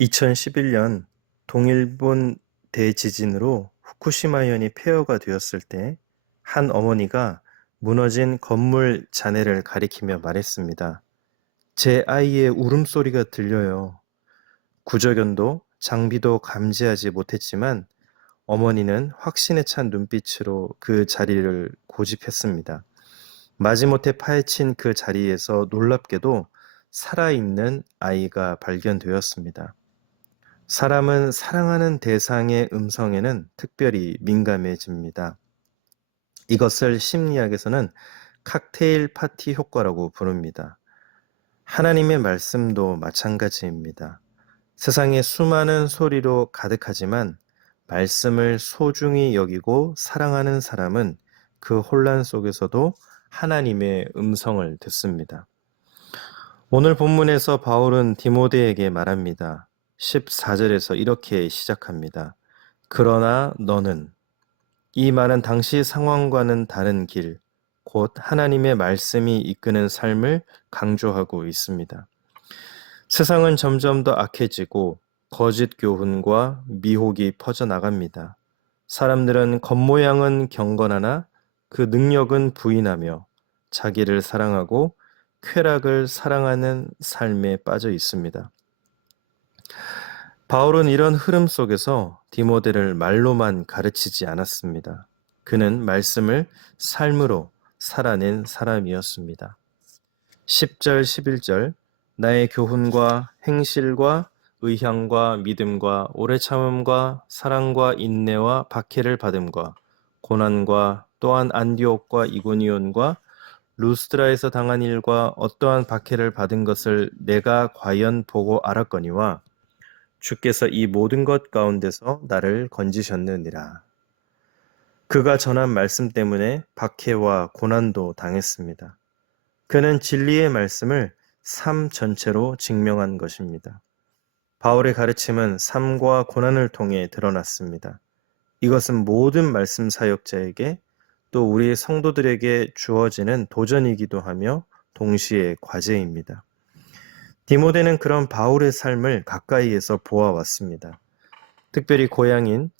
2011년 동일본 대지진으로 후쿠시마현이 폐허가 되었을 때 한 어머니가 무너진 건물 잔해를 가리키며 말했습니다. 제 아이의 울음소리가 들려요. 구조견도 장비도 감지하지 못했지만 어머니는 확신에 찬 눈빛으로 그 자리를 고집했습니다. 마지못해 파헤친 그 자리에서 놀랍게도 살아있는 아이가 발견되었습니다. 사람은 사랑하는 대상의 음성에는 특별히 민감해집니다. 이것을 심리학에서는 칵테일 파티 효과라고 부릅니다. 하나님의 말씀도 마찬가지입니다. 세상에 수많은 소리로 가득하지만 말씀을 소중히 여기고 사랑하는 사람은 그 혼란 속에서도 하나님의 음성을 듣습니다. 오늘 본문에서 바울은 디모데에게 말합니다. 14절에서 이렇게 시작합니다. 그러나 너는 이 말은 당시 상황과는 다른 길, 곧 하나님의 말씀이 이끄는 삶을 강조하고 있습니다. 세상은 점점 더 악해지고 거짓 교훈과 미혹이 퍼져나갑니다. 사람들은 겉모양은 경건하나 그 능력은 부인하며 자기를 사랑하고 쾌락을 사랑하는 삶에 빠져 있습니다. 바울은 이런 흐름 속에서 디모데를 말로만 가르치지 않았습니다. 그는 말씀을 삶으로 살아낸 사람이었습니다. 10절, 11절 나의 교훈과 행실과 의향과 믿음과 오래 참음과 사랑과 인내와 박해를 받음과 고난과 또한 안디옥과 이고니온과 루스드라에서 당한 일과 어떠한 박해를 받은 것을 내가 과연 보고 알았거니와 주께서 이 모든 것 가운데서 나를 건지셨느니라. 그가 전한 말씀 때문에 박해와 고난도 당했습니다. 그는 진리의 말씀을 삶 전체로 증명한 것입니다. 바울의 가르침은 삶과 고난을 통해 드러났습니다. 이것은 모든 말씀 사역자에게 또 우리 성도들에게 주어지는 도전이기도 하며 동시에 과제입니다. 디모데는 그런 바울의 삶을 가까이에서 보아왔습니다. 특별히 고향인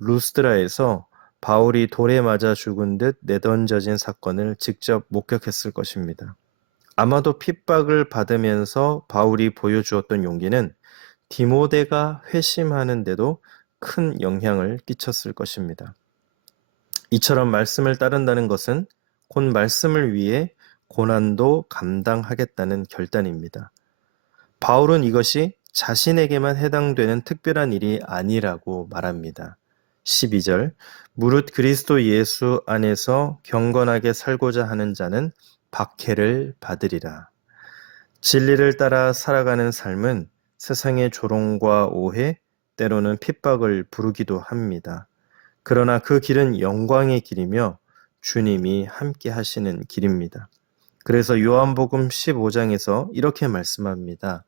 루스드라에서 바울이 돌에 맞아 죽은 듯 내던져진 사건을 직접 목격했을 것입니다. 아마도 핍박을 받으면서 바울이 보여주었던 용기는 디모데가 회심하는데도 큰 영향을 끼쳤을 것입니다. 이처럼 말씀을 따른다는 것은 곧 말씀을 위해 고난도 감당하겠다는 결단입니다. 바울은 이것이 자신에게만 해당되는 특별한 일이 아니라고 말합니다. 12절 무릇 그리스도 예수 안에서 경건하게 살고자 하는 자는 박해를 받으리라. 진리를 따라 살아가는 삶은 세상의 조롱과 오해, 때로는 핍박을 부르기도 합니다. 그러나 그 길은 영광의 길이며 주님이 함께 하시는 길입니다. 그래서 요한복음 15장에서 이렇게 말씀합니다.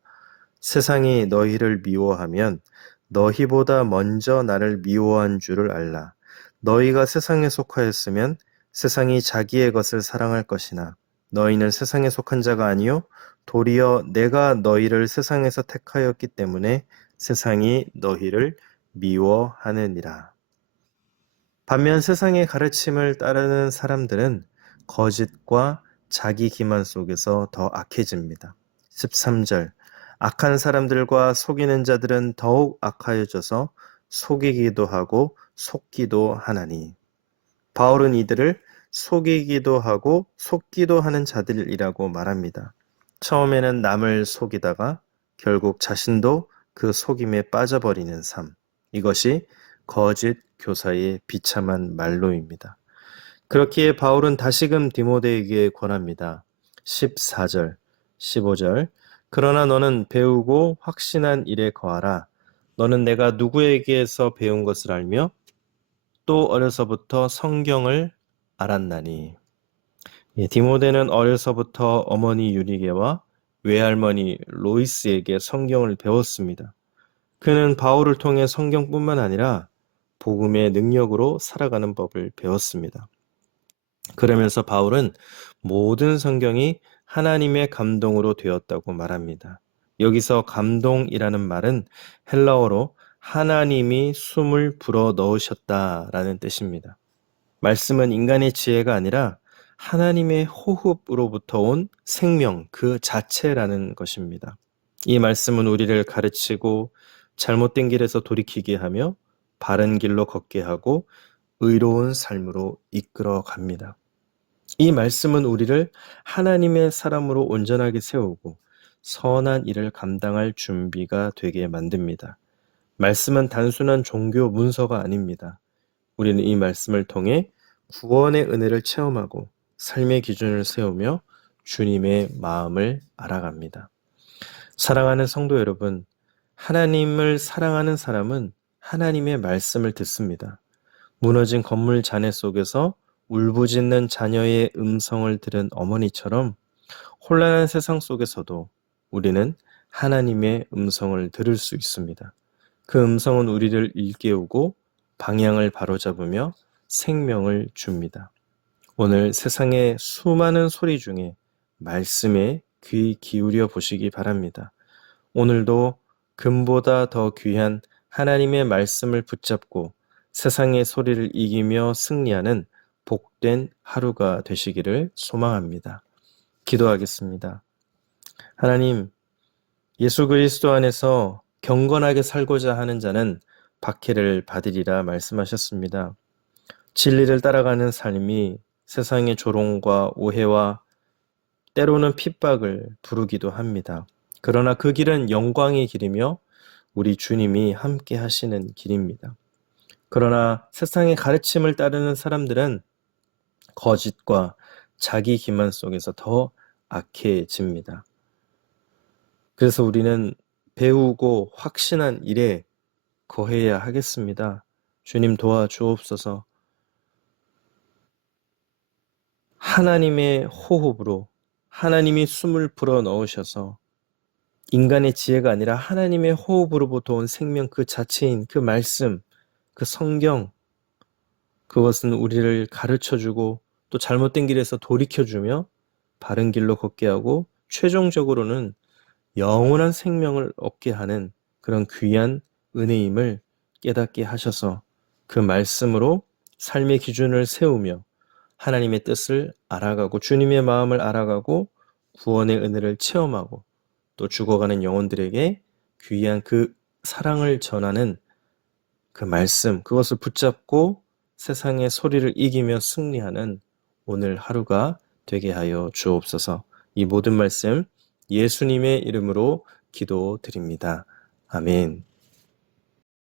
세상이 너희를 미워하면 너희보다 먼저 나를 미워한 줄을 알라. 너희가 세상에 속하였으면 세상이 자기의 것을 사랑할 것이나 너희는 세상에 속한 자가 아니요 도리어 내가 너희를 세상에서 택하였기 때문에 세상이 너희를 미워하느니라. 반면 세상의 가르침을 따르는 사람들은 거짓과 자기 기만 속에서 더 악해집니다. 13절 악한 사람들과 속이는 자들은 더욱 악하여져서 속이기도 하고 속기도 하나니. 바울은 이들을 속이기도 하고 속기도 하는 자들이라고 말합니다. 처음에는 남을 속이다가 결국 자신도 그 속임에 빠져버리는 삶. 이것이 거짓 교사의 비참한 말로입니다. 그렇기에 바울은 다시금 디모데에게 권합니다. 14절, 15절 그러나 너는 배우고 확신한 일에 거하라. 너는 내가 누구에게서 배운 것을 알며 또 어려서부터 성경을 알았나니. 디모데는 어려서부터 어머니 유리게와 외할머니 로이스에게 성경을 배웠습니다. 그는 바울을 통해 성경뿐만 아니라 복음의 능력으로 살아가는 법을 배웠습니다. 그러면서 바울은 모든 성경이 하나님의 감동으로 되었다고 말합니다. 여기서 감동이라는 말은 헬라어로 하나님이 숨을 불어 넣으셨다라는 뜻입니다. 말씀은 인간의 지혜가 아니라 하나님의 호흡으로부터 온 생명 그 자체라는 것입니다. 이 말씀은 우리를 가르치고 잘못된 길에서 돌이키게 하며 바른 길로 걷게 하고 의로운 삶으로 이끌어 갑니다. 이 말씀은 우리를 하나님의 사람으로 온전하게 세우고 선한 일을 감당할 준비가 되게 만듭니다. 말씀은 단순한 종교 문서가 아닙니다. 우리는 이 말씀을 통해 구원의 은혜를 체험하고 삶의 기준을 세우며 주님의 마음을 알아갑니다. 사랑하는 성도 여러분, 하나님을 사랑하는 사람은 하나님의 말씀을 듣습니다. 무너진 건물 잔해 속에서 울부짖는 자녀의 음성을 들은 어머니처럼 혼란한 세상 속에서도 우리는 하나님의 음성을 들을 수 있습니다. 그 음성은 우리를 일깨우고 방향을 바로잡으며 생명을 줍니다. 오늘 세상의 수많은 소리 중에 말씀에 귀 기울여 보시기 바랍니다. 오늘도 금보다 더 귀한 하나님의 말씀을 붙잡고 세상의 소리를 이기며 승리하는 복된 하루가 되시기를 소망합니다. 기도하겠습니다. 하나님, 예수 그리스도 안에서 경건하게 살고자 하는 자는 박해를 받으리라 말씀하셨습니다. 진리를 따라가는 삶이 세상의 조롱과 오해와 때로는 핍박을 부르기도 합니다. 그러나 그 길은 영광의 길이며 우리 주님이 함께 하시는 길입니다. 그러나 세상의 가르침을 따르는 사람들은 거짓과 자기 기만 속에서 더 악해집니다. 그래서 우리는 배우고 확신한 일에 거해야 하겠습니다. 주님 도와주옵소서. 하나님의 호흡으로 하나님이 숨을 불어 넣으셔서 인간의 지혜가 아니라 하나님의 호흡으로부터 온 생명 그 자체인 그 말씀, 그 성경, 그것은 우리를 가르쳐주고 또 잘못된 길에서 돌이켜주며 바른 길로 걷게 하고 최종적으로는 영원한 생명을 얻게 하는 그런 귀한 은혜임을 깨닫게 하셔서 그 말씀으로 삶의 기준을 세우며 하나님의 뜻을 알아가고 주님의 마음을 알아가고 구원의 은혜를 체험하고 또 죽어가는 영혼들에게 귀한 그 사랑을 전하는 그 말씀, 그것을 붙잡고 세상의 소리를 이기며 승리하는 오늘 하루가 되게 하여 주옵소서. 이 모든 말씀 예수님의 이름으로 기도드립니다. 아멘.